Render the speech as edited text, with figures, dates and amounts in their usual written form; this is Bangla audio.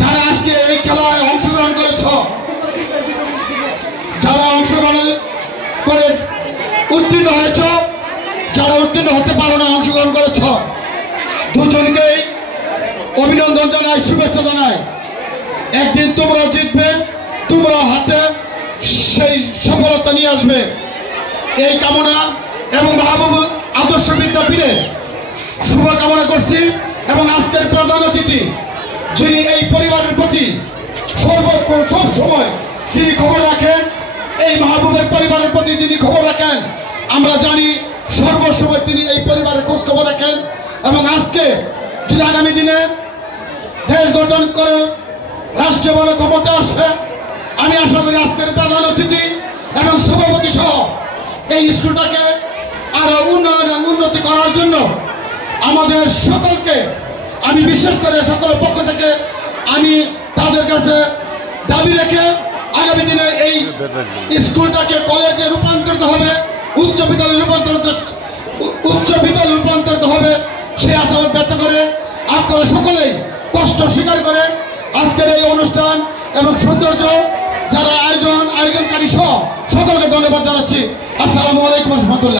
যারা আজকে এই খেলায় অংশগ্রহণ করেছ, যারা অংশগ্রহণ করে উত্তীর্ণ হয়েছ, যারা উত্তীর্ণ হতে পারো না অংশগ্রহণ করেছ, দুজনকেই অভিনন্দন জানাই, শুভেচ্ছা জানাই। একদিন তোমরা জিতবে, তোমরা হাতে সেই সফলতা নিয়ে আসবে এই কামনা এবং মাহবুব আদর্শ বিদ্যাপীঠে শুভকামনা করছি। এবং আজকের প্রধান অতিথি যিনি এই পরিবারের প্রতি সব সময় যিনি খবর রাখেন, এই মাহবুবের পরিবারের প্রতি যিনি খবর রাখেন, আমরা জানি সর্বসময় তিনি এই পরিবারের খোঁজ খবর রাখেন। এবং আজকে যদি আগামী দিনে দেশ গঠন করে রাষ্ট্রীয়ভাবে ক্ষমতা আসে, আমি আশা করি আজকের প্রধান অতিথি এবং সভাপতি সহ এই স্কুলটাকে আরো উন্নতি করার জন্য আমাদের সকলকে, আমি বিশেষ করে সকলের পক্ষ থেকে আমি তাদের কাছে দাবি রেখে আগামী দিনে এই স্কুলটাকে কলেজে রূপান্তরিত হবে, উচ্চ বিদ্যালয়ে রূপান্তরিত হবে, সেই আশাবাদ ব্যক্ত করে আপনারা সকলেই কষ্ট স্বীকার করে আজকের এই অনুষ্ঠান এবং সৌন্দর্য যারা আয়োজনকারী সহ সকলকে ধন্যবাদ জানাচ্ছি। আসসালামু আলাইকুম রহমতুল্লাহ।